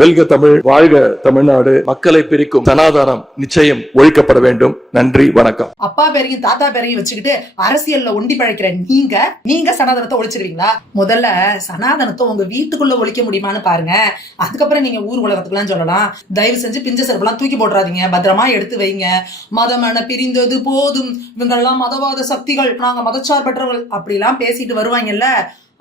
வெல்க தமிழ், வாழ்க தமிழ்நாடு. மக்களை பிரிக்கும் சனாதனம் நிச்சயம் ஒழிக்கப்பட வேண்டும். நன்றி, வணக்கம். அப்பா பேரையும் தாத்தா பேரையும் வச்சுக்கிட்டு அரசியல்ல ஒண்டி பழைக்கிற நீங்க சனாதனத்தை ஒழிச்சிருவீங்களா? முதல்ல சனாதனத்தை உங்க வீட்டுக்குள்ள ஒழிக்க முடியுமான்னு பாருங்க. அதுக்கப்புறம் நீங்க ஊர் உலகத்துக்குலாம் சொல்லலாம். தயவு செஞ்சு பிஞ்ச செருப்பெல்லாம் தூக்கி போட்டுறாதீங்க, பத்திரமா எடுத்து வைங்க. மதமென பிரிந்தது போதும், இவங்கெல்லாம் மதவாத சக்திகள், நாங்க மதச்சார்பற்றவர்கள் அப்படிலாம் பேசிட்டு வருவாங்கல்ல,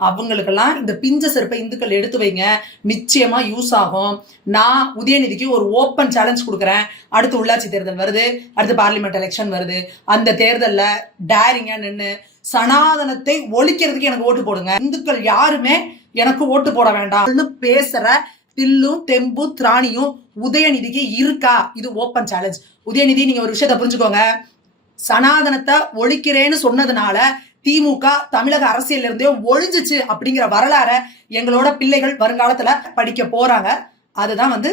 அவங்களுக்கெல்லாம் இந்த பிஞ்ச செருப்பை இந்துக்கள் எடுத்து வைங்க, நிச்சயமா யூஸ் ஆகும். நான் உதயநிதிக்கு ஒரு ஓப்பன் சேலஞ்ச் கொடுக்குறேன். அடுத்து உள்ளாட்சி தேர்தல் வருது, அடுத்து பார்லிமெண்ட் எலெக்ஷன் வருது. அந்த தேர்தல்ல டேரிங்கா நின்று சனாதனத்தை ஒழிக்கிறதுக்கு எனக்கு ஓட்டு போடுங்க. இந்துக்கள் யாருமே எனக்கு ஓட்டு போட வேண்டாம்னு பேசுற தில்லும் தெம்பு திராணியும் உதயநிதிக்கு இருக்கா? இது ஓப்பன் சேலஞ்ச். உதயநிதி, நீங்க ஒரு விஷயத்தை புரிஞ்சுக்கோங்க. சனாதனத்தை ஒழிக்கிறேன்னு சொன்னதுனால திமுக தமிழக அரசியல் இருந்தே ஒழிஞ்சிச்சு அப்படிங்கிற வரலாறை எங்களோட பிள்ளைகள் வருங்காலத்துல படிக்க போறாங்க. அதுதான்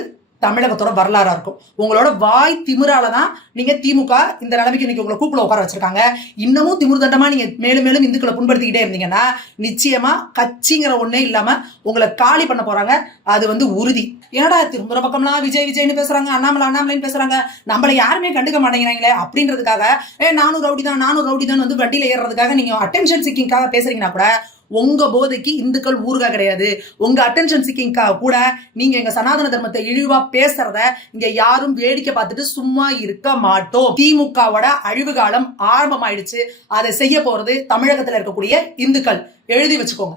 தமிழகத்தோட வரலாறா இருக்கும். உங்களோட வாய் திமிராலதான் நீங்க திமுக இந்த நிலைமைக்கு இன்னைக்கு உங்களை கூப்பிட உட்கார வச்சிருக்காங்க. இன்னமும் திமிர் தண்டமா நீங்க மேலும் மேலும் இந்துக்களை புண்படுத்திக்கிட்டே இருந்தீங்கன்னா நிச்சயமா கட்சிங்கிற ஒண்ணே இல்லாம உங்களை காலி பண்ண போறாங்க. அது உறுதி. ஏடா திரும்புற பக்கம்லாம் விஜய் விஜய்னு பேசுறாங்க, அண்ணாமலைன்னு பேசுறாங்க, நம்மள யாருமே கண்டுக்க மாட்டேங்கிறாங்களே அப்படின்றதுக்காக நானும் ரவுடி தான் வண்டியில ஏறுறதுக்காக நீங்க அட்டென்ஷன் சீக்கிங்காக பேசுறீங்கன்னா கூட உங்க போதைக்கு இந்துக்கள் ஊருகா கிடையாது. உங்க அட்டென்ஷன் சீக்கிங்காக கூட நீங்க எங்க சனாதன தர்மத்தை இழிவா பேசுறத இங்க யாரும் வேடிக்கை பார்த்துட்டு சும்மா இருக்க மாட்டோம். திமுகவோட அழிவு காலம் ஆரம்பமாயிடுச்சு. அதை செய்ய போறது தமிழகத்துல இருக்கக்கூடிய இந்துக்கள். எழுதி வச்சுக்கோங்க.